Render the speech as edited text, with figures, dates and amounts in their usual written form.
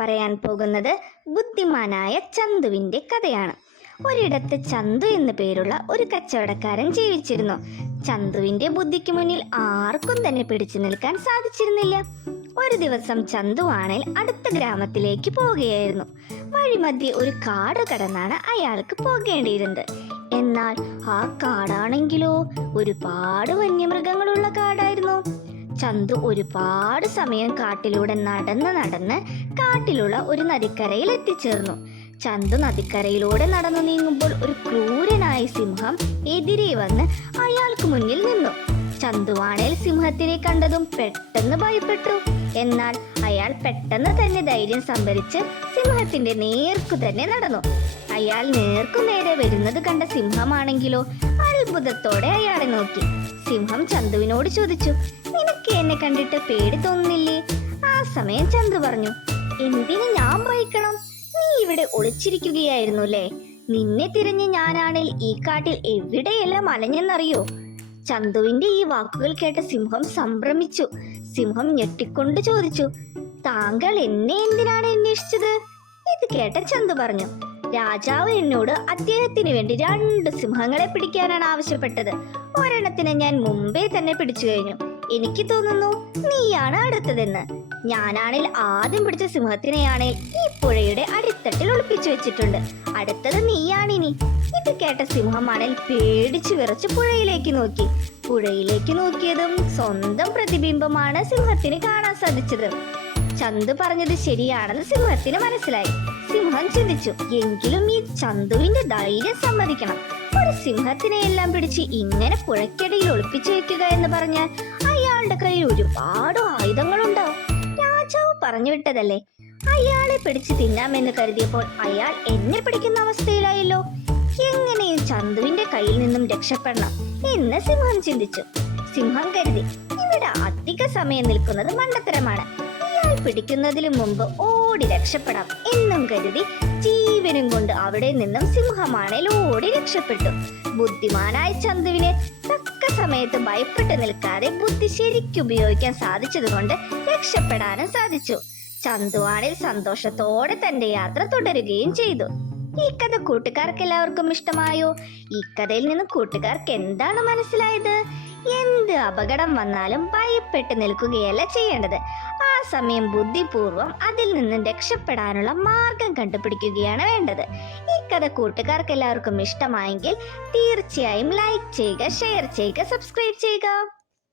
പറയാൻ പോകുന്നത് ബുദ്ധിമാനായ ചന്തുവിന്റെ കഥയാണ്. ഒരിടത്ത് ചന്തു എന്നു പേരുള്ള ഒരു കച്ചവടക്കാരൻ ജീവിച്ചിരുന്നു. ചന്തുവിന്റെ ബുദ്ധിക്ക് മുന്നിൽ ആർക്കും തന്നെ പിടിച്ചു നിൽക്കാൻ സാധിച്ചിരുന്നില്ല. ഒരു ദിവസം ചന്തുവാണേൽ അടുത്ത ഗ്രാമത്തിലേക്ക് പോവുകയായിരുന്നു. വഴിമധ്യേ ഒരു കാട് കടന്നാണ് അയാൾക്ക് പോകേണ്ടിയിരുന്നത്. എന്നാൽ ആ കാടാണെങ്കിലോ ഒരുപാട് വന്യമൃഗങ്ങളുള്ള കാടായിരുന്നു. ചന്തു ഒരുപാട് സമയം കാട്ടിലൂടെ നടന്ന് കാട്ടിലുള്ള ഒരു നദിക്കരയിൽ എത്തിച്ചേർന്നു. ചന്തു നദിക്കരയിലൂടെ നടന്നു നീങ്ങുമ്പോൾ ഒരു ക്രൂരനായ സിംഹം എതിരെ വന്ന് അയാൾക്ക് മുന്നിൽ നിന്നു. ചന്തുവാണേൽ സിംഹത്തിനെ കണ്ടതും പെട്ടെന്ന് ഭയപ്പെട്ടു. എന്നാൽ അയാൾ പെട്ടെന്ന് തന്നെ ധൈര്യം സംഭരിച്ച് സിംഹത്തിന്റെ നേർക്കു തന്നെ നടന്നു. അയാൾ നേർക്കുനേരെ വരുന്നത് കണ്ട സിംഹമാണെങ്കിലോ അത്ഭുതത്തോടെ അയാളെ നോക്കി. സിംഹം ചന്തുവിനോട് ചോദിച്ചു, നിനക്ക് എന്നെ കണ്ടിട്ട് പേടി തോന്നുന്നില്ലേ? ആ സമയം ചന്തു പറഞ്ഞു, എന്തിനു ഞാൻ ഭയക്കണം? നീ ഇവിടെ ഒളിച്ചിരിക്കുകയായിരുന്നു അല്ലേ? നിന്നെ തിരഞ്ഞ് ഞാനാണെങ്കിൽ ഈ കാട്ടിൽ എവിടെയെല്ലാം അലഞ്ഞെന്നറിയോ? ചന്തുവിന്റെ ഈ വാക്കുകൾ കേട്ട സിംഹം സംഭ്രമിച്ചു. സിംഹം ഞെട്ടിക്കൊണ്ട് ചോദിച്ചു, താങ്കൾ എന്നെ എന്തിനാണ് അന്വേഷിച്ചത്? ഇത് കേട്ട ചന്തു പറഞ്ഞു, രാജാവ് എന്നോട് അദ്ദേഹത്തിന് വേണ്ടി 2 സിംഹങ്ങളെ പിടിക്കാനാണ് ആവശ്യപ്പെട്ടത്. ഒരെണ്ണത്തിനെ ഞാൻ മുമ്പേ തന്നെ പിടിച്ചു കഴിഞ്ഞു. എനിക്ക് തോന്നുന്നു നീയാണ് അടുത്തതെന്ന്. ഞാനാണെങ്കിൽ ആദ്യം പിടിച്ച സിംഹത്തിനെയാണെങ്കിൽ ഈ പുഴയുടെ അടിത്തട്ടിൽ ഒളിപ്പിച്ചു വെച്ചിട്ടുണ്ട്. അടുത്തത് നീയാണിനി. ഇത് കേട്ട സിംഹമാണെങ്കിൽ പേടിച്ചു വിറച്ച് പുഴയിലേക്ക് നോക്കി. പുഴയിലേക്ക് നോക്കിയതും സ്വന്തം പ്രതിബിംബമാണ് സിംഹത്തിന് കാണാൻ സാധിച്ചത്. ചന്തു പറഞ്ഞത് ശരിയാണെന്ന് സിംഹത്തിന് മനസ്സിലായി. സിംഹം ചിന്തിച്ചു, എങ്കിലും ഈ ചന്തുവിന്റെ ധൈര്യം സമ്മതിക്കണം. ഒരു സിംഹത്തിനെ എല്ലാം പിടിച്ച് ഇങ്ങനെ പുഴയ്ക്കടിയിൽ ഒളിപ്പിച്ചു വെക്കുക എന്ന് പറഞ്ഞാൽ അയാളുടെ കയ്യിൽ ഒരുപാട് ആയുധങ്ങളുണ്ടാവും. രാജാവ് പറഞ്ഞു വിട്ടതല്ലേ. അയാളെ പിടിച്ച് തിന്നാമെന്ന് കരുതിയപ്പോൾ അയാൾ എന്നെ പിടിക്കുന്ന അവസ്ഥയിലായല്ലോ. എങ്ങനെയും ചന്തുവിന്റെ കയ്യിൽ നിന്നും രക്ഷപ്പെടണം എന്ന് സിംഹം ചിന്തിച്ചു. സിംഹം കരുതി, ഇവിടെ അധിക സമയം നിൽക്കുന്നത് മണ്ടത്തരമാണ്. ഇയാൾ പിടിക്കുന്നതിന് മുമ്പ് ഓടി രക്ഷപ്പെടാം എന്നും കരുതി ജീവനും കൊണ്ട് അവിടെ നിന്നും സിംഹമാണേൽ ഓടി രക്ഷപ്പെട്ടു. ബുദ്ധിമാനായ ചന്തുവിനെ തക്ക സമയത്ത് ഭയപ്പെട്ട് നിൽക്കാതെ ബുദ്ധി ശരിക്കും ഉപയോഗിക്കാൻ സാധിച്ചതുകൊണ്ട് രക്ഷപ്പെടാനും സാധിച്ചു. ചന്തുവാണേൽ സന്തോഷത്തോടെ തന്റെ യാത്ര തുടരുകയും ചെയ്തു. ഈ കഥ കൂട്ടുകാർക്ക് എല്ലാവർക്കും ഇഷ്ടമായോ? ഈ കഥയിൽ നിന്ന് കൂട്ടുകാർക്ക് എന്താണ് മനസ്സിലായത്? എന്ത് അപകടം വന്നാലും ഭയപ്പെട്ട് നിൽക്കുകയല്ല ചെയ്യേണ്ടത്. ആ സമയം ബുദ്ധിപൂർവം അതിൽ നിന്നും രക്ഷപ്പെടാനുള്ള മാർഗം കണ്ടുപിടിക്കുകയാണ് വേണ്ടത്. ഈ കഥ കൂട്ടുകാർക്ക് എല്ലാവർക്കും ഇഷ്ടമായെങ്കിൽ തീർച്ചയായും ലൈക്ക് ചെയ്യുക, ഷെയർ ചെയ്യുക, സബ്സ്ക്രൈബ് ചെയ്യുക.